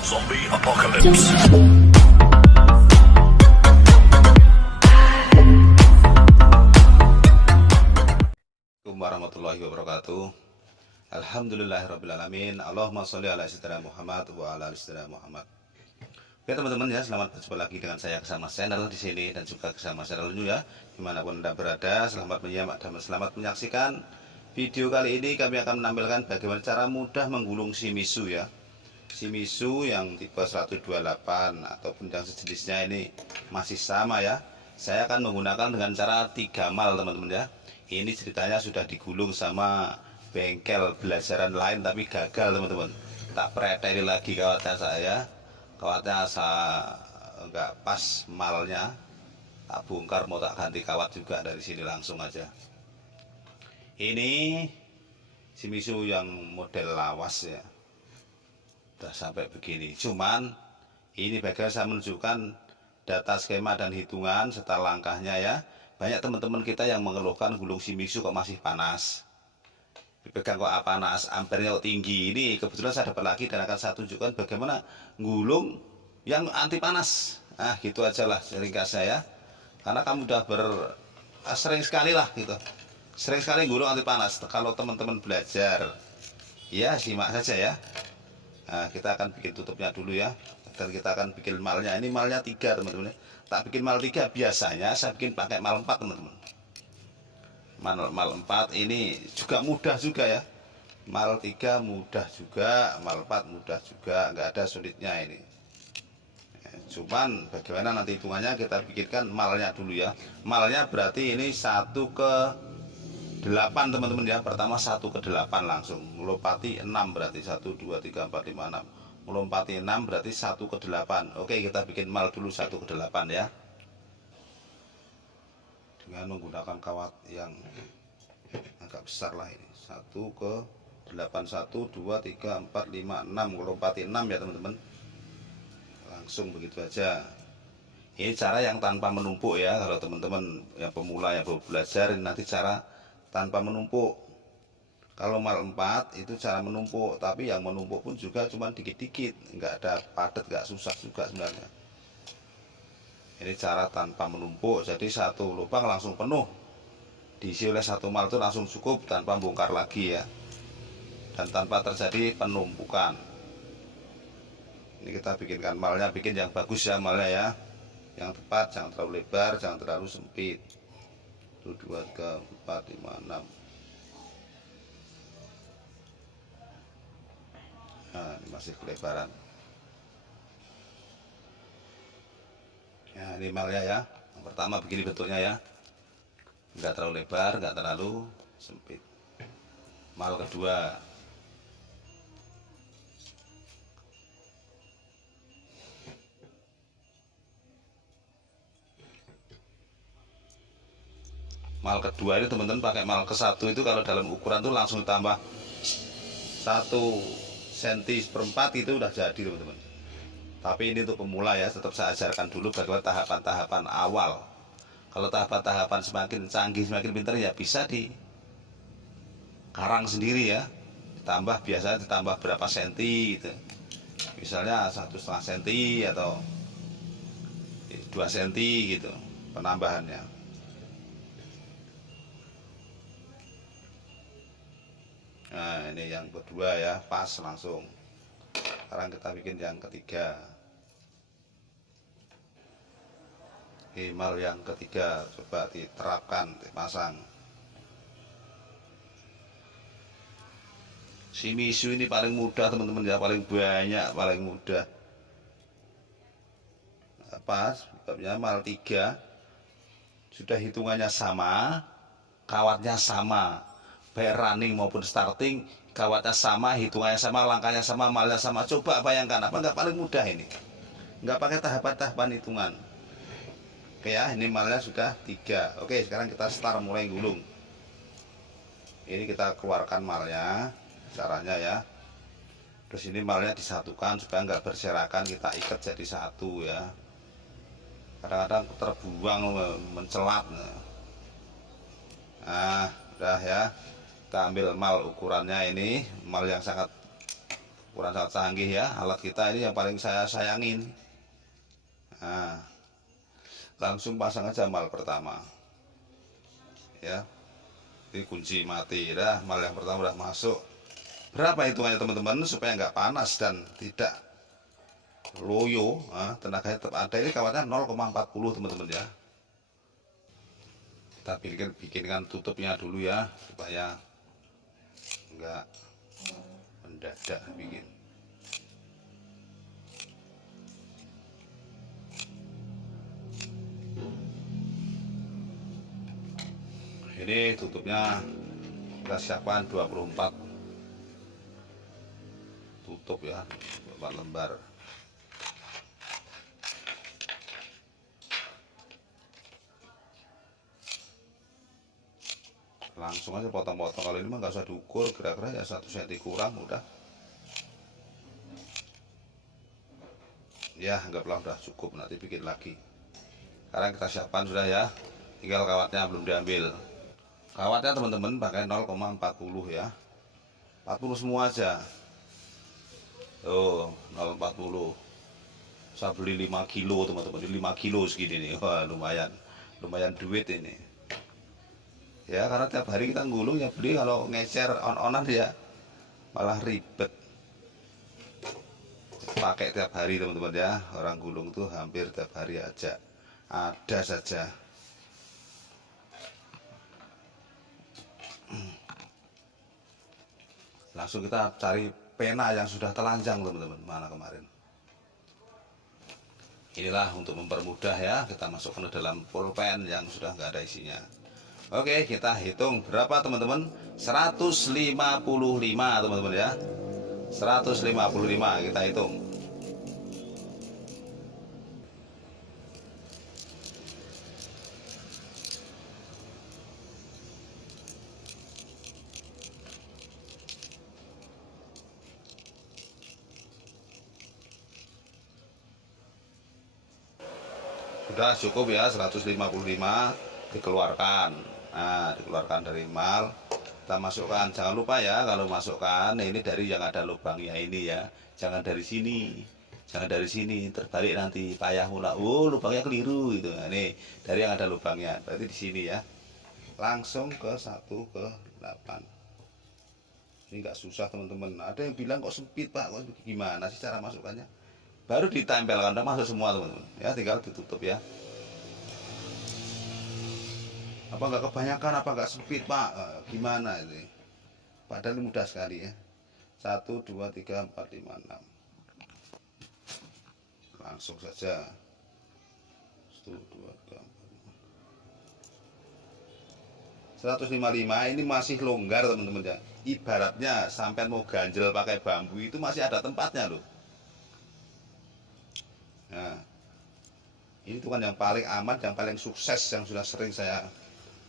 Zombie Apocalypse. Assalamualaikum warahmatullahi wabarakatuh. Alhamdulillahirrabbilalamin. Allahumma sholli ala sayyidina Muhammad wa ala ali sayyidina Muhammad. Oke teman-teman ya, selamat berjumpa lagi dengan saya Kesama Channel di sini dan juga Kesama Channel New ya. Dimanapun Anda berada, selamat menyimak dan selamat menyaksikan video kali ini. Kami akan menampilkan bagaimana cara mudah menggulung Shimizu ya. Shimizu yang tipe 128 ataupun yang sejenisnya ini masih sama ya. Saya akan menggunakan dengan cara 3 mal teman-teman ya. Ini ceritanya sudah digulung sama bengkel belajaran lain tapi gagal teman-teman. Tak preteli lagi kawatnya saya. Kawatnya nggak pas malnya. Tak bongkar, mau tak ganti kawat juga dari sini langsung aja. Ini Shimizu yang model lawas ya. Udah sampai begini. Cuman ini bagaimana saya menunjukkan data skema dan hitungan serta langkahnya ya. Banyak teman-teman kita yang mengeluhkan gulung Shimizu kok masih panas, dipegang kok panas, ampernya kok tinggi. Ini kebetulan saya dapat lagi dan akan saya tunjukkan bagaimana gulung yang anti panas. Nah gitu aja lah ringkasnya ya. Karena kamu udah sering sekali lah gitu, sering sekali gulung anti panas. Kalau teman-teman belajar ya simak saja ya. Nah, kita akan bikin tutupnya dulu ya. Dan kita akan bikin malnya. Ini malnya 3 teman-teman. Tak bikin mal 3, biasanya saya bikin pakai mal 4 teman-teman. Mal 4 ini juga mudah juga ya. Mal 3 mudah juga, mal 4 mudah juga, nggak ada sulitnya ini. Cuman bagaimana nanti hitungannya kita pikirkan malnya dulu ya. Malnya berarti ini 1 ke 8 teman-teman ya. Pertama 1 ke 8 langsung melompati 6 berarti 1 2 3 4 5 6. Melompati 6 berarti 1 ke 8. Oke, kita bikin mal dulu 1 ke 8 ya. Dengan menggunakan kawat yang agak besar lah ini. 1 ke 8 1 2 3 4 5 6 melompati 6 ya teman-teman. Langsung begitu aja. Ini cara yang tanpa menumpuk ya. Kalau teman-teman yang pemula yang baru belajar, ini nanti cara tanpa menumpuk. Kalau mal 4 itu cara menumpuk, tapi yang menumpuk pun juga cuma dikit-dikit, nggak ada padat, nggak susah juga sebenarnya. Ini cara tanpa menumpuk, jadi 1 lubang langsung penuh, diisi oleh 1 mal itu langsung cukup tanpa bongkar lagi ya, dan tanpa terjadi penumpukan. Ini kita bikinkan malnya, bikin yang bagus ya malnya ya, yang tepat, jangan terlalu lebar, jangan terlalu sempit. 1 2 3 4 5 6. Nah, ini masih kelebaran. Ya, ini malnya ya. Yang pertama begini bentuknya ya. Enggak terlalu lebar, enggak terlalu sempit. Mal kedua. Mal kedua ini teman-teman pakai mal ke-1 itu kalau dalam ukuran tuh langsung ditambah 1 cm per 4 itu udah jadi teman-teman. Tapi ini untuk pemula ya, tetap saya ajarkan dulu bagaimana tahapan-tahapan awal. Kalau tahapan-tahapan semakin canggih, semakin pintar ya bisa di karang sendiri ya. Ditambah, biasanya ditambah berapa senti gitu. Misalnya 1,5 senti atau 2 senti gitu penambahannya. Nah ini yang kedua ya, pas langsung. Sekarang kita bikin yang ketiga. Mal yang ketiga coba diterapkan, dipasang. Shimizu ini paling mudah teman-teman ya, paling banyak, paling mudah. Pas, sebabnya mal 3 sudah hitungannya sama, kawatnya sama. Baik running maupun starting, kawatnya sama, hitungannya sama, langkahnya sama, malnya sama. Coba bayangkan, apa nggak paling mudah ini? Nggak pakai tahapan-tahapan hitungan. Oke ya, ini malnya sudah 3. Oke, sekarang kita start mulai gulung. Ini kita keluarkan malnya, caranya ya. Terus ini malnya disatukan supaya nggak berserakan, kita ikat jadi satu ya. Kadang-kadang terbuang, mencelat. Nah, udah ya. Kita ambil mal ukurannya ini, mal yang sangat ukuran sangat canggih ya. Alat kita ini yang paling saya sayangin. Nah, langsung pasang aja mal pertama ya. Ini kunci mati dah, mal yang pertama udah masuk. Berapa hitungannya teman-teman supaya nggak panas dan tidak loyo. Tenaganya tetap ada. Ini kawatnya 0,40 teman-teman ya. Kita bikinkan tutupnya dulu ya, supaya nggak mendadak bikin. Ini tutupnya kita siapkan 24 tutup ya, 24 lembar. Langsung aja potong-potong. Kalau ini mah nggak usah diukur, kira-kira ya 1 cm kurang udah ya, anggaplah udah cukup, nanti bikin lagi. Sekarang kita siapkan sudah ya, tinggal kawatnya belum diambil. Kawatnya teman-teman pakai 0,40 ya, 40 semua aja. Oh, 0,40. Saya beli 5 kilo teman-teman, 5 kilo segini nih. Wah, lumayan duit ini ya, karena tiap hari kita gulung ya, beli kalau ngecer on-onan ya malah ribet. Pakai tiap hari teman-teman ya, orang gulung tuh hampir tiap hari aja ada saja. Langsung kita cari pena yang sudah telanjang teman-teman, mana kemarin. Inilah untuk mempermudah ya, kita masukkan ke dalam pulpen yang sudah nggak ada isinya. Oke, kita hitung berapa teman-teman? 155 teman-teman ya, 155 kita hitung. Sudah cukup ya, 155 dikeluarkan. Nah, dikeluarkan dari mal, kita masukkan. Jangan lupa ya, kalau masukkan ini dari yang ada lubangnya ini ya, jangan dari sini, jangan dari sini, terbalik nanti payah mula. Oh, lubangnya keliru gitu. Nah, ini dari yang ada lubangnya, berarti di sini ya. Langsung ke 1 ke 8. Ini nggak susah teman-teman. Ada yang bilang kok sempit pak, kok gimana sih cara masukkannya? Baru ditempelkan, udah masuk semua teman-teman ya, tinggal ditutup ya. Apa nggak kebanyakan, apa nggak sempit pak, gimana ini? Padahal ini mudah sekali ya. 1 2 3 4 5 6, langsung saja. 1 2 3 4 5. 155 ini masih longgar teman-teman ya. Ibaratnya sampai mau ganjel pakai bambu itu masih ada tempatnya loh. Nah, ini tuh kan yang paling aman, yang paling sukses, yang sudah sering saya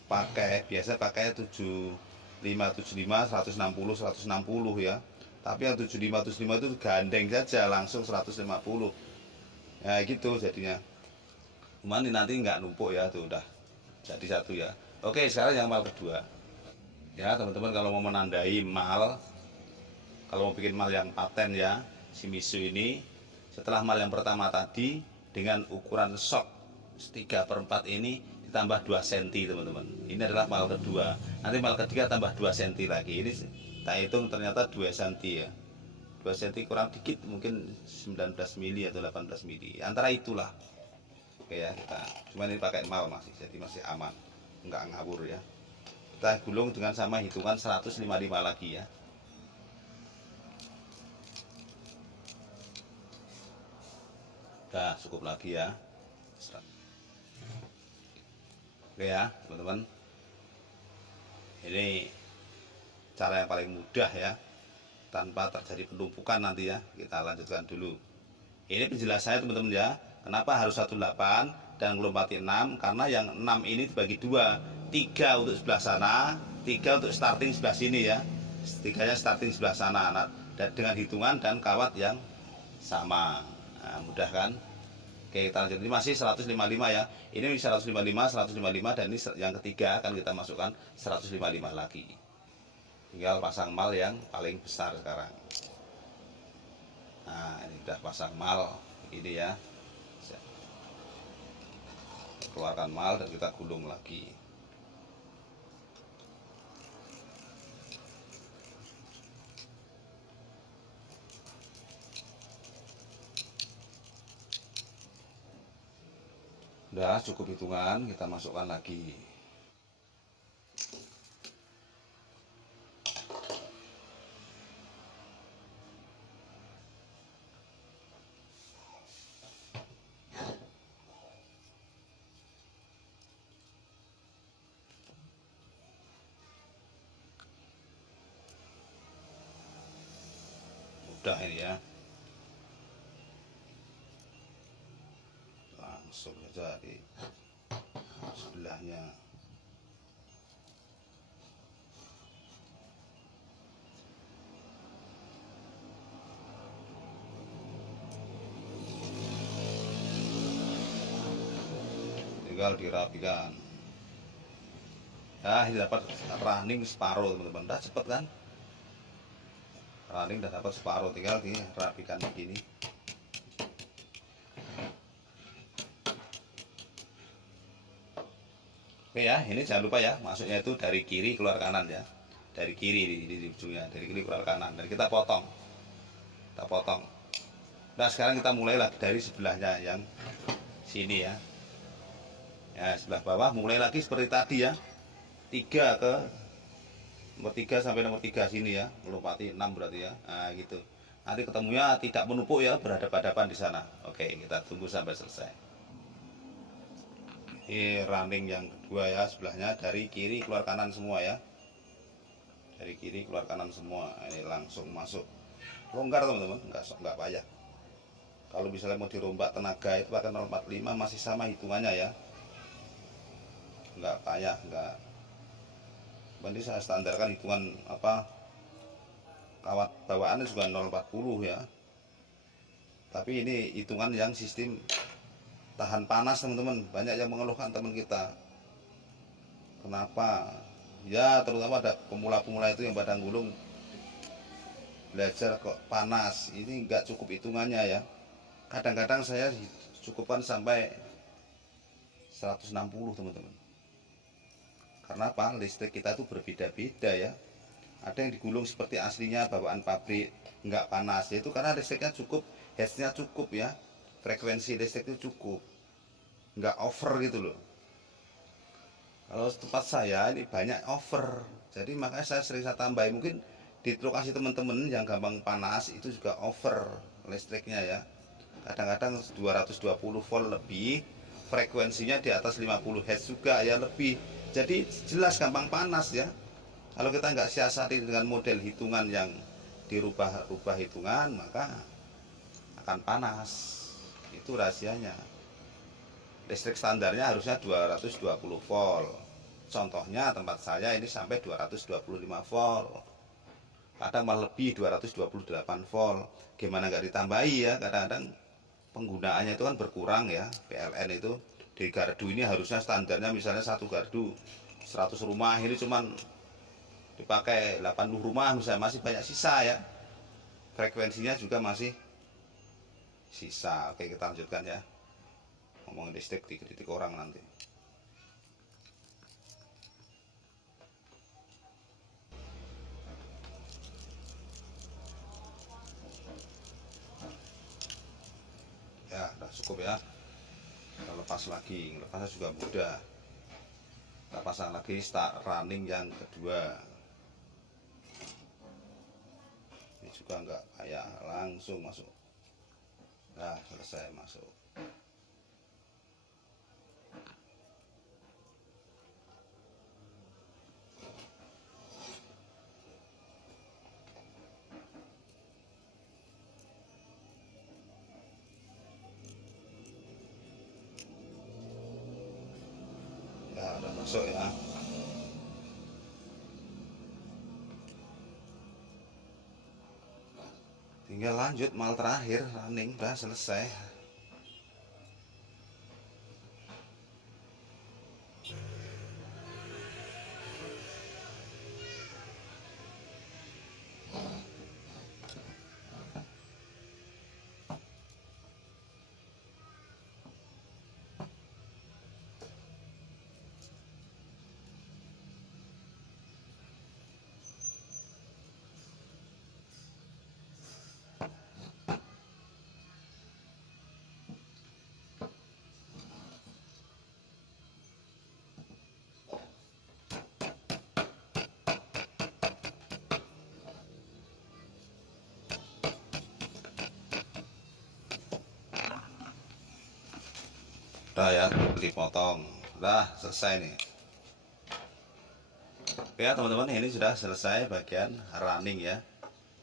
pakai. Biasa pakai 75 75 160 160 ya. Tapi yang 75 75 itu gandeng saja langsung 150. Ya gitu jadinya. Cuman ini nanti nggak numpuk ya, tuh udah jadi satu ya. Oke, sekarang yang mal kedua. Ya, teman-teman kalau mau menandai mal, kalau mau bikin mal yang paten ya, Shimizu ini, setelah mal yang pertama tadi dengan ukuran sok 3/4 ini ditambah 2 cm teman-teman. Ini adalah mal kedua. Nanti mal ketiga tambah 2 cm lagi. Ini kita hitung ternyata 2 cm ya. 2 cm kurang dikit, mungkin 19 mili atau 18 mili. Antara itulah. Oke ya, kita cuma ini pakai mal masih, jadi masih aman. Enggak ngawur ya. Kita gulung dengan sama hitungan 155 lagi ya. Nah, cukup lagi ya. Oke ya, teman-teman. Ini cara yang paling mudah ya, tanpa terjadi penumpukan nanti ya. Kita lanjutkan dulu. Ini penjelasannya teman-teman ya. Kenapa harus 18 dan ngelompati 6? Karena yang 6 ini dibagi 2. 3 untuk sebelah sana, 3 untuk starting sebelah sini ya. 3-nya starting sebelah sana. Nah, dengan hitungan dan kawat yang sama. Nah, mudah kan? Oke, kita lanjut. Ini masih 155 ya. Ini 155, 155, dan ini yang ketiga akan kita masukkan 155 lagi. Tinggal pasang mal yang paling besar sekarang. Nah, ini udah pasang mal ini ya. Keluarkan mal dan kita gulung lagi. Udah cukup hitungan, kita masukkan lagi. Udah ini ya, langsung saja di sebelahnya. Tinggal dirapikan. Nah, ini dapat running separuh teman-teman. Udah cepet kan? Running udah dapat separuh, tinggal dirapikan begini. Oke ya, ini jangan lupa ya, masuknya itu dari kiri keluar kanan ya. Dari kiri di ujungnya, dari kiri keluar kanan. Dan kita potong. Kita potong. Nah, sekarang kita mulai lagi dari sebelahnya yang sini ya. Ya, sebelah bawah mulai lagi seperti tadi ya. 3 ke nomor 3 sampai nomor 3 sini ya, melompati 6 berarti ya. Nah, gitu. Nanti ketemunya tidak menumpuk ya, berhadapan-hadapan di sana. Oke, kita tunggu sampai selesai. Ini running yang kedua ya, sebelahnya dari kiri keluar kanan semua ya. Dari kiri keluar kanan semua. Ini langsung masuk. Longgar teman-teman, nggak payah. Kalau misalnya mau dirombak tenaga itu pakai 045 masih sama hitungannya ya. Nggak payah, nggak. Nanti saya standarkan hitungan apa kawat bawaannya juga 040 ya. Tapi ini hitungan yang sistem tahan panas teman-teman. Banyak yang mengeluhkan teman kita. Kenapa? Ya terutama ada pemula-pemula itu yang badan gulung belajar kok panas. Ini nggak cukup hitungannya ya. Kadang-kadang saya cukupkan sampai 160 teman-teman. Karena apa? Listrik kita itu berbeda-beda ya. Ada yang digulung seperti aslinya bawaan pabrik, nggak panas. Itu karena listriknya cukup, hertznya cukup ya. Frekuensi listrik itu cukup, nggak over gitu loh. Kalau tempat saya ini banyak over, jadi makanya saya sering tambahin. Mungkin di lokasi teman-teman yang gampang panas itu juga over listriknya ya. Kadang-kadang 220 volt lebih, frekuensinya di atas 50 Hz juga ya lebih. Jadi jelas gampang panas ya. Kalau kita nggak siasati dengan model hitungan yang dirubah-rubah hitungan, maka akan panas. Itu rahasianya. Listrik standarnya harusnya 220 volt. Contohnya tempat saya ini sampai 225 volt. Kadang malah lebih 228 volt. Gimana nggak ditambahi ya? Kadang-kadang penggunaannya itu kan berkurang ya. PLN itu di gardu ini harusnya standarnya misalnya satu gardu 100 rumah, ini cuman dipakai 80 rumah misalnya, masih banyak sisa ya. Frekuensinya juga masih sisa. Oke, kita lanjutkan ya. Ngomongin listrik dikritik orang nanti. Ya, udah cukup ya. Kita lepas lagi, lepasnya juga mudah. Kita pasang lagi start running yang kedua. Ini juga enggak kayak langsung masuk. Nah, selesai masuk. Ya, udah masuk ya. Tinggal lanjut mal terakhir running, udah selesai. Udah ya, dipotong. Udah selesai nih. Oke ya teman-teman, ini sudah selesai bagian running ya.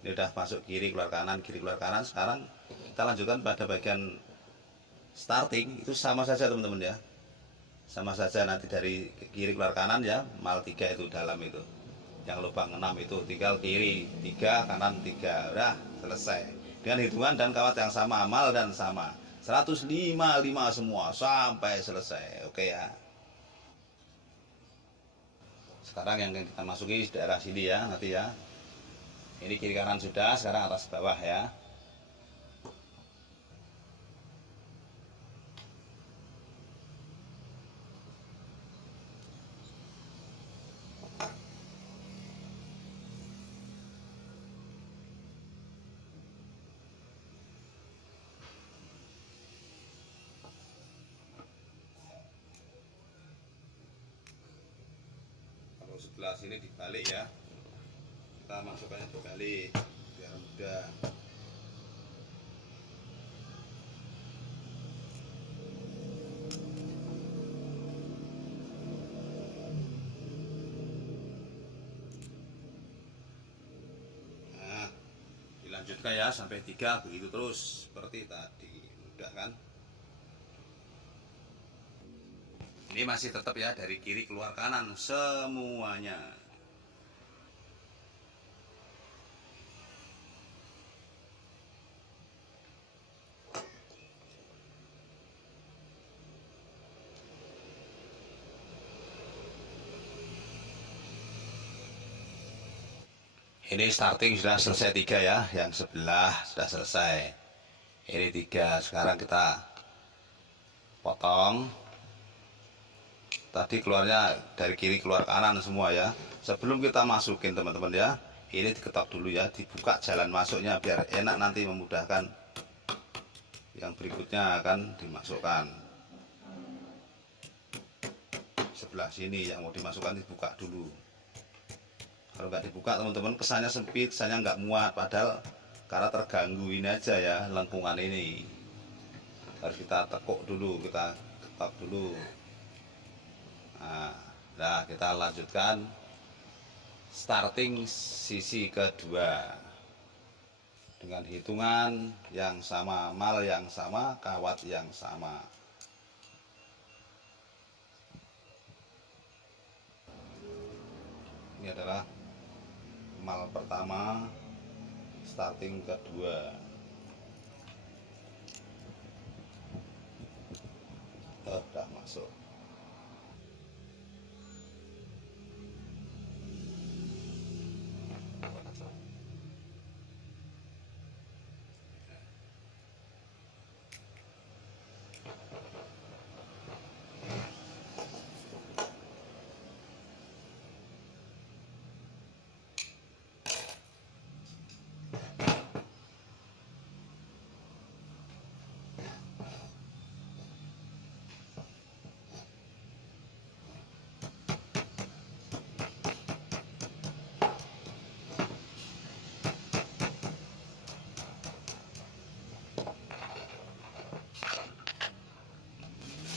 Ini udah masuk kiri keluar kanan, kiri keluar kanan. Sekarang kita lanjutkan pada bagian starting. Itu sama saja teman-teman ya, sama saja nanti dari kiri keluar kanan ya, mal 3 itu dalam itu, yang lubang 6 itu tinggal kiri 3 kanan 3, udah selesai dengan hitungan dan kawat yang sama, amal dan sama 155 semua sampai selesai. Oke ya, sekarang yang kita masuki daerah sini ya, nanti ya. Ini kiri kanan sudah, sekarang atas bawah ya. Kalau sebelah sini dibalik ya, kita masukkannya dibalik biar mudah. Nah, dilanjutkan ya sampai 3, begitu terus seperti tadi, mudah kan? Ini masih tetap ya, dari kiri keluar kanan semuanya. Ini starting sudah selesai 3 ya, yang sebelah sudah selesai. Ini 3, sekarang kita potong. Tadi keluarnya dari kiri keluar kanan semua ya. Sebelum kita masukin teman-teman ya, ini diketok dulu ya, dibuka jalan masuknya biar enak nanti memudahkan yang berikutnya akan dimasukkan. Sebelah sini yang mau dimasukkan dibuka dulu. Kalau nggak dibuka teman-teman kesannya sempit, kesannya nggak muat, padahal karena terganggu ini aja ya, lengkungan ini harus kita tekuk dulu, kita ketok dulu. Nah, kita lanjutkan starting sisi kedua dengan hitungan yang sama, mal yang sama, kawat yang sama. Ini adalah mal pertama, starting kedua. Udah masuk.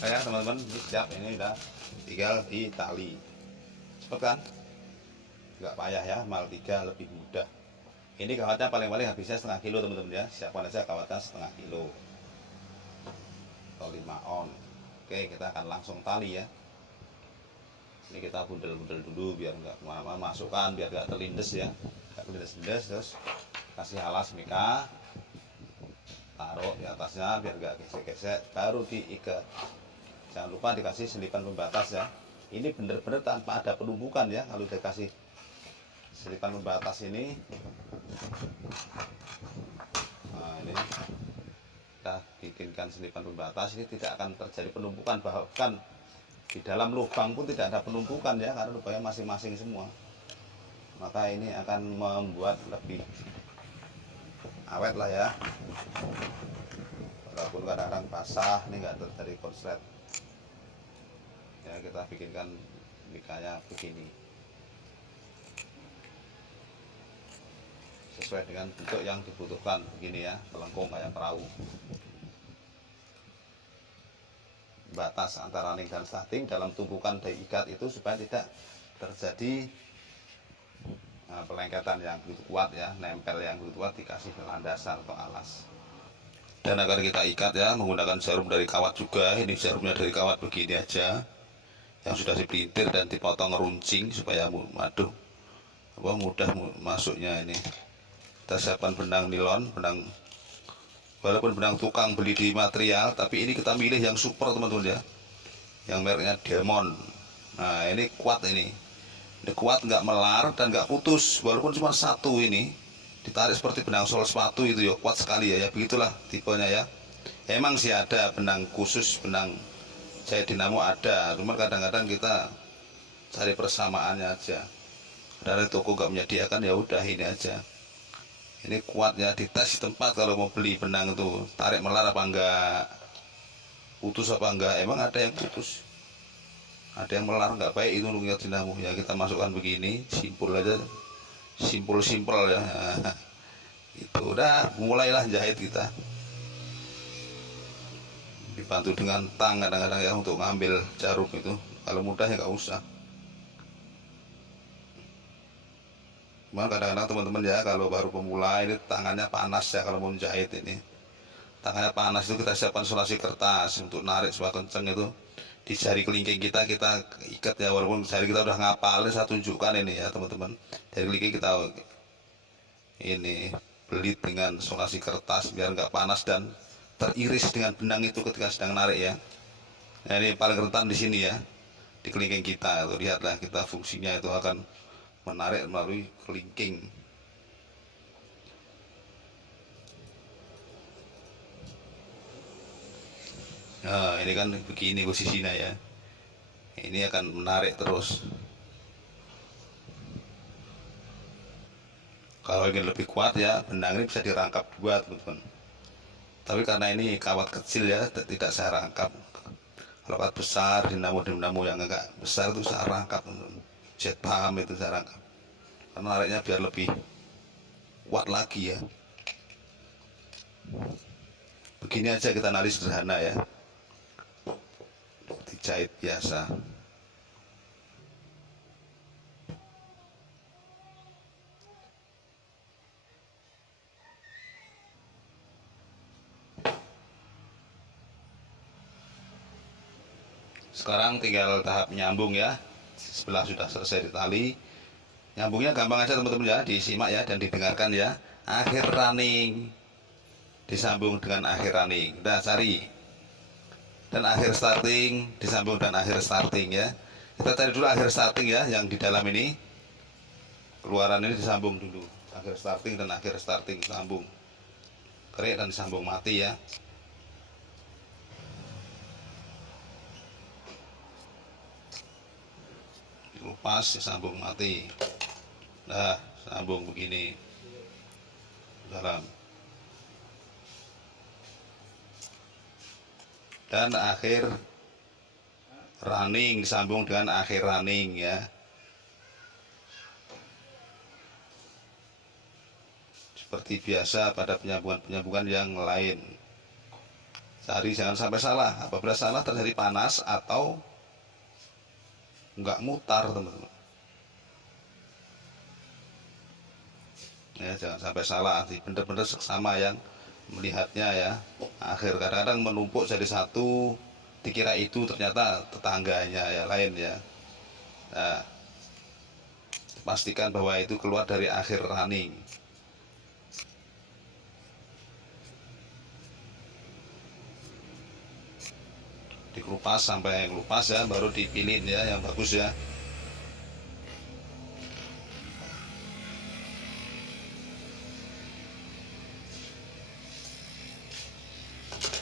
Ya teman-teman, siap, ini udah tinggal di tali. Cepet kan, nggak payah ya, mal 3 lebih mudah. Ini kawatnya paling-paling habisnya setengah kilo teman-teman ya, siapkan aja kawatnya setengah kilo atau 5 on. Oke, kita akan langsung tali ya. Ini kita bundel-bundel dulu biar nggak kemana-mana, masukkan biar nggak terlindes ya, nggak terlindes-lindes. Terus kasih alas mika, taruh di atasnya biar nggak gesek-gesek, baru diikat. Jangan lupa dikasih selipan pembatas ya. Ini bener-bener tanpa ada penumpukan ya. Kalau dikasih selipan pembatas ini, nah ini kita bikinkan selipan pembatas, ini tidak akan terjadi penumpukan, bahkan di dalam lubang pun tidak ada penumpukan ya, karena lubangnya masing-masing semua. Maka ini akan membuat lebih awet lah ya. Walaupun kadang-kadang basah, ini nggak terjadi konslet. Ya, kita bikinkan mikanya begini sesuai dengan bentuk yang dibutuhkan, begini ya, melengkung kayak perahu. pembatas antara running dan starting dalam tumpukan diikat itu supaya tidak terjadi pelengketan yang begitu kuat ya, nempel yang begitu kuat dikasih landasan atau alas. Dan akan kita ikat ya menggunakan jarum dari kawat juga. Ini jarumnya dari kawat begini aja, yang sudah dipelintir dan dipotong runcing supaya mudah masuknya. Ini kita siapkan benang nilon, walaupun benang tukang beli di material, tapi ini kita milih yang super teman-teman ya, yang mereknya Diamond. Nah ini kuat, ini kuat, nggak melar dan nggak putus, walaupun cuma satu ini ditarik seperti benang sol sepatu itu ya, kuat sekali ya, begitulah tipenya ya. Emang sih ada benang khusus, benang jahit dinamo ada, cuma kadang-kadang kita cari persamaannya aja. Dari toko nggak menyediakan, ya udah ini aja. Ini kuat ya, dites di tempat kalau mau beli benang itu, tarik melar apa enggak, putus apa enggak. Emang ada yang putus, ada yang melar, nggak baik itu untuk dinamo ya. Kita masukkan begini, simpul aja, simpul ya. Itu udah mulailah jahit kita, dibantu dengan tang kadang-kadang ya untuk ngambil jarum itu. Kalau mudah ya nggak usah. Cuman kadang-kadang teman-teman ya, kalau baru pemula ini tangannya panas ya, kalau mau menjahit ini tangannya panas, itu kita siapkan solasi kertas untuk narik supaya kenceng. Itu di jari kelingking kita ikat ya, walaupun jari kita udah ngapal. Ini saya tunjukkan ini ya teman-teman, jari kelingking kita ini belit dengan solasi kertas biar nggak panas dan teriris dengan benang itu ketika sedang narik ya. Nah ini paling rentan di sini ya, di kelingking kita. Itu lihatlah, kita fungsinya itu akan menarik melalui kelingking. Nah ini kan begini posisinya ya, ini akan menarik terus. Kalau ingin lebih kuat ya, benang ini bisa dirangkap dua teman-teman, tapi karena ini kawat kecil ya, tidak saya rangkap. Kalau kawat besar, dinamo yang agak besar itu saya rangkap teman-teman. Jet paham itu saya rangkap, karena nariknya biar lebih kuat lagi ya. Begini aja kita narik sederhana ya, dijahit biasa. Sekarang tinggal tahap nyambung ya, sebelah sudah selesai ditali. Nyambungnya gampang aja teman-teman ya, disimak ya dan didengarkan ya. Akhir running disambung dengan akhir running, kita cari. Dan akhir starting disambung dan akhir starting ya. Kita cari dulu akhir starting ya, yang di dalam ini, keluaran ini disambung dulu. Akhir starting dan akhir starting sambung, kerik dan disambung mati ya. Lepas disambung mati. Nah sambung begini dalam, dan akhir running disambung dengan akhir running ya. Seperti biasa pada penyambungan yang lain, cari jangan sampai salah. Apabila salah terjadi panas atau nggak mutar teman-teman ya, jangan sampai salah, bener-bener seksama yang melihatnya ya. Akhir kadang-kadang menumpuk jadi satu, dikira itu ternyata tetangganya ya, lain ya. Nah pastikan bahwa itu keluar dari akhir running. Dikelupas sampai ngelupas ya, baru dipilin ya yang bagus ya.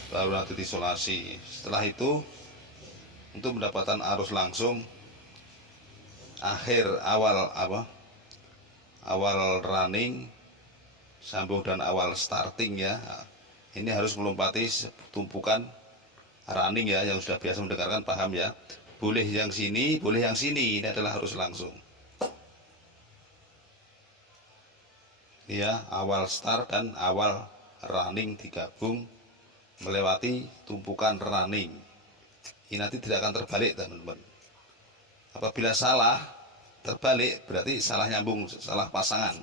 Baru nanti disolasi. Setelah itu, untuk mendapatkan arus langsung, awal running sambung dan awal starting ya, ini harus melompati tumpukan running ya, yang sudah biasa mendengarkan paham ya. Boleh yang sini, boleh yang sini, ini adalah harus langsung ya. Awal start dan awal running digabung melewati tumpukan running Ini nanti tidak akan terbalik teman-teman. Apabila salah terbalik berarti salah nyambung, salah pasangan.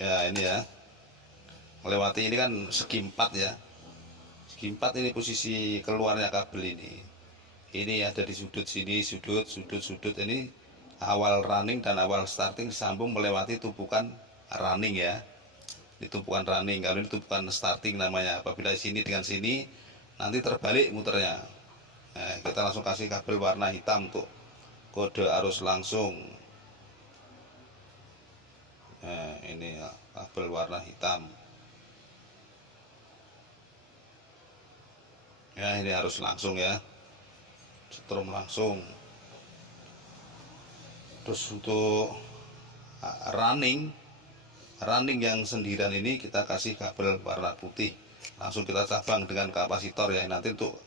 Ya ini ya, melewati ini kan segi 4 ya. Segi 4 ini posisi keluarnya kabel ini. Ini ada di sudut sini, sudut ini awal running dan awal starting disambung melewati tumpukan running ya. Ini tumpukan running, kalau ini tumpukan starting namanya. Apabila sini dengan sini nanti terbalik muternya. Nah, kita langsung kasih kabel warna hitam untuk kode arus langsung. Nah, ini ya, kabel warna hitam. Ya, ini harus langsung ya. Setrum langsung. Terus untuk running yang sendirian ini kita kasih kabel warna putih. Langsung kita cabang dengan kapasitor ya. Nanti untuk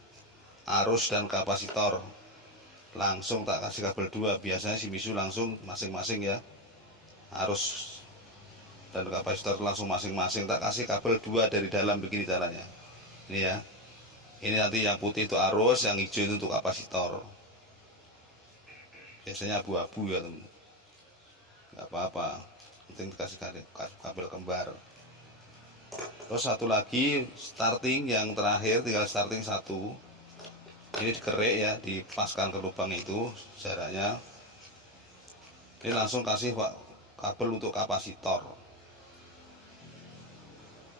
arus dan kapasitor langsung tak kasih kabel 2. Biasanya Shimizu langsung masing-masing ya. Arus dan kapasitor langsung masing-masing, tak kasih kabel 2 dari dalam, begini caranya. Ini ya. Ini nanti yang putih itu arus, yang hijau itu untuk kapasitor. Biasanya abu-abu ya teman. Nggak apa-apa, penting dikasih kabel kembar. Terus satu lagi starting yang terakhir, tinggal starting 1. Ini dikerek ya, dipaskan ke lubang itu jaraknya. Ini langsung kasih kabel untuk kapasitor.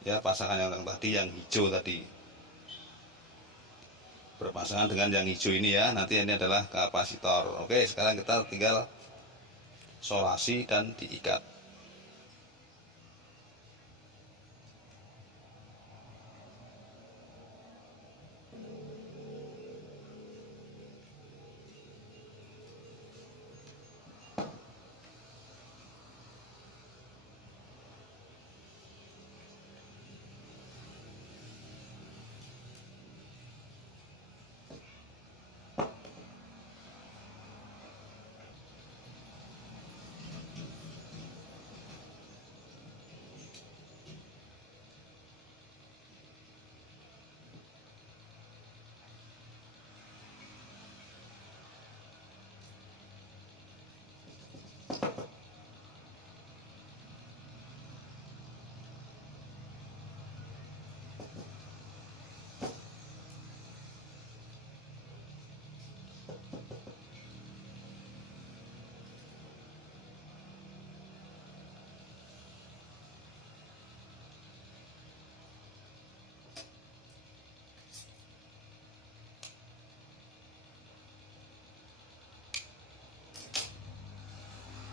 Ya, pasangan yang tadi, yang hijau tadi berpasangan dengan yang hijau ini ya. Nanti ini adalah kapasitor. Oke, sekarang kita tinggal solasi dan diikat.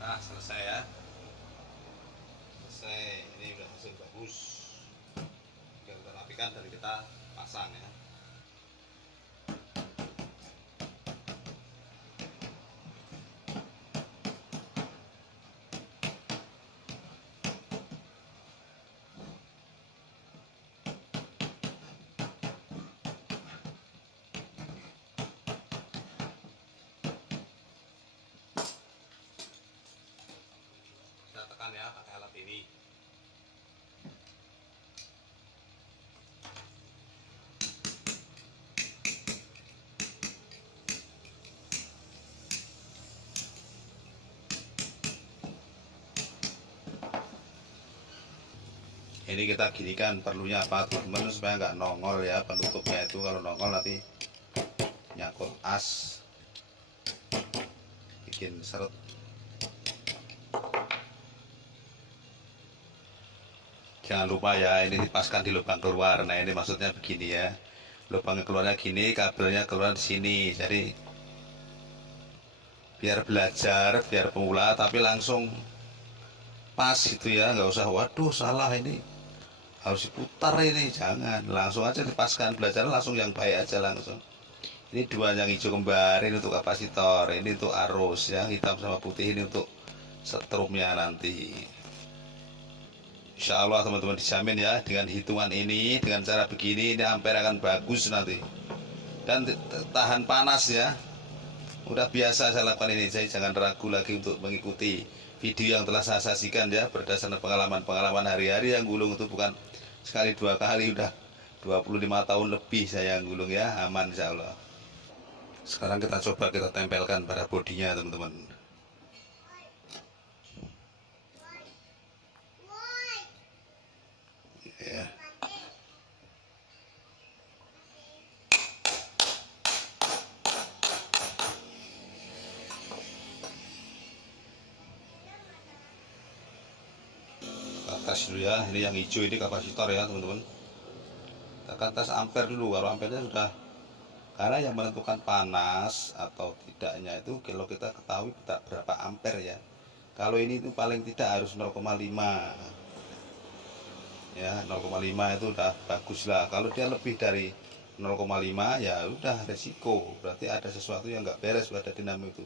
Nah, selesai ya. Selesai. Ini udah hasil bagus. Tinggal kita rapikan dan kita pasang ya. Kita tekan ya pakai alat ini. Ini kita ginikan, perlunya apa teman-teman, supaya nggak nongol ya penutupnya itu. Kalau nongol nanti nyangkut as, bikin seret. Jangan lupa ya, ini dipaskan di lubang keluar. Nah, ini maksudnya begini ya, lubang keluarnya gini, kabelnya keluar di sini. Jadi biar belajar, biar pemula, tapi langsung pas gitu ya, nggak usah waduh salah ini harus diputar, ini jangan, langsung aja dipaskan. Belajar langsung yang baik aja langsung. Ini 2 yang hijau kembar, ini untuk kapasitor, ini untuk arus, yang hitam sama putih ini untuk setrumnya nanti. Insya Allah teman-teman dijamin ya, dengan hitungan ini, dengan cara begini, ini ampere akan bagus nanti dan tahan panas ya. Udah biasa saya lakukan ini, saya jangan ragu lagi untuk mengikuti video yang telah saya sajikan ya, berdasarkan pengalaman-pengalaman hari-hari yang gulung itu bukan sekali 2 kali, udah 25 tahun lebih saya gulung ya, aman insya Allah. Sekarang kita coba kita tempelkan pada bodinya teman-teman. Ya. Kita tes dulu ya, ini yang hijau ini kapasitor ya teman-teman. Kita akan tes ampere dulu, kalau ampernya sudah, karena yang menentukan panas atau tidaknya itu kalau kita ketahui berapa ampere ya. Kalau ini itu paling tidak harus 0,5 ya, 0,5 itu udah bagus lah. Kalau dia lebih dari 0,5 ya udah resiko, berarti ada sesuatu yang nggak beres pada dinamo itu.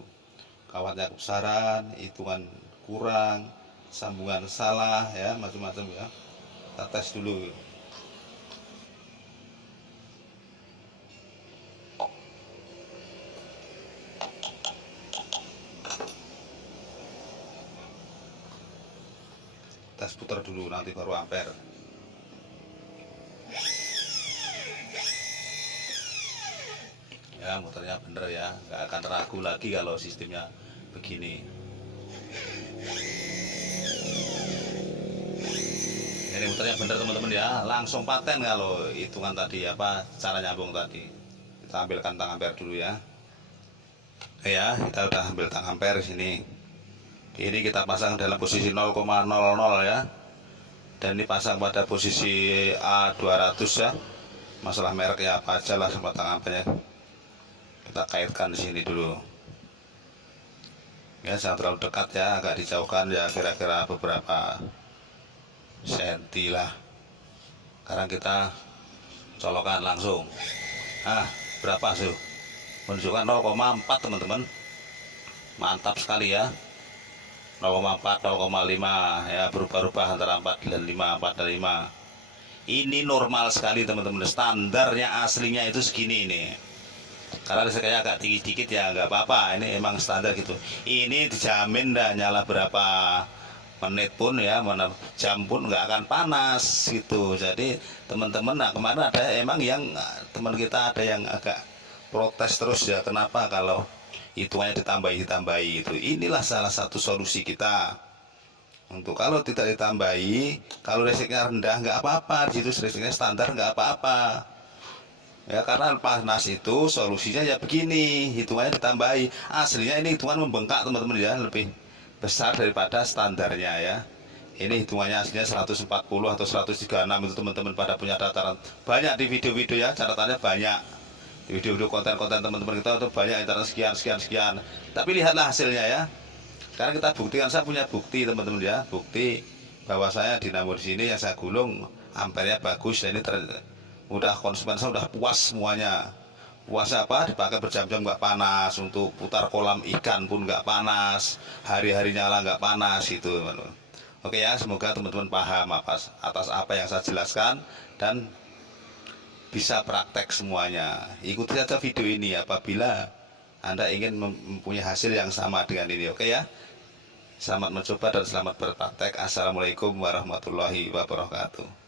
Kawatnya kebesaran, hitungan kurang, sambungan salah ya, macam-macam ya. Kita tes dulu. Tes putar dulu, nanti baru ampere. Ya, muternya bener ya, nggak akan ragu lagi kalau sistemnya begini. Ini muternya bener teman-teman ya, langsung paten kalau hitungan tadi apa cara nyambung tadi. Kita ambilkan tang ampere dulu ya. Oke ya, kita udah ambil tang ampere sini. Ini kita pasang dalam posisi 0,00 ya. Dan ini pasang pada posisi A200 ya. Masalah mereknya apa aja lah sama tang ampernya. Kita kaitkan di sini dulu. Ya, jangan terlalu dekat ya, agak dijauhkan ya, kira-kira beberapa senti lah. Sekarang kita colokan langsung. Nah, berapa sih? Menunjukkan 0,4 teman-teman. Mantap sekali ya. 0,4, 0,5 ya, berubah-ubah antara 4 dan 5, 4 dan 5. Ini normal sekali teman-teman, standarnya aslinya itu segini ini. Karena listriknya agak tinggi dikit ya nggak apa-apa, ini emang standar gitu. Ini dijamin dah nyala berapa menit pun ya, mana jam pun nggak akan panas gitu. Jadi teman-teman, nah kemarin ada emang yang teman kita ada yang agak protes terus ya, kenapa kalau hitungannya ditambahi itu. Inilah salah satu solusi kita untuk kalau tidak ditambahi, kalau listriknya rendah nggak apa-apa, di situ listriknya standar nggak apa-apa ya, karena panas itu solusinya ya begini, hitungannya ditambahi. Aslinya ini hitungan membengkak teman-teman ya, lebih besar daripada standarnya ya. Ini hitungannya aslinya 140 atau 136 itu teman-teman pada punya dataran banyak di video-video ya, catatannya banyak di video-video konten-konten teman-teman kita itu banyak antara sekian. Tapi lihatlah hasilnya ya. Karena kita buktikan, saya punya bukti teman-teman ya, bukti bahwa saya dinamo di sini yang saya gulung ampernya bagus dan ini udah konsumen saya udah puas semuanya. Puasnya apa? Dipakai berjam-jam nggak panas, untuk putar kolam ikan pun nggak panas, hari-hari nyala nggak panas itu teman-teman. Oke ya, semoga teman-teman paham atas apa yang saya jelaskan dan bisa praktek semuanya. Ikuti saja video ini apabila Anda ingin mempunyai hasil yang sama dengan ini. Oke ya. Selamat mencoba dan selamat berpraktek. Assalamualaikum warahmatullahi wabarakatuh.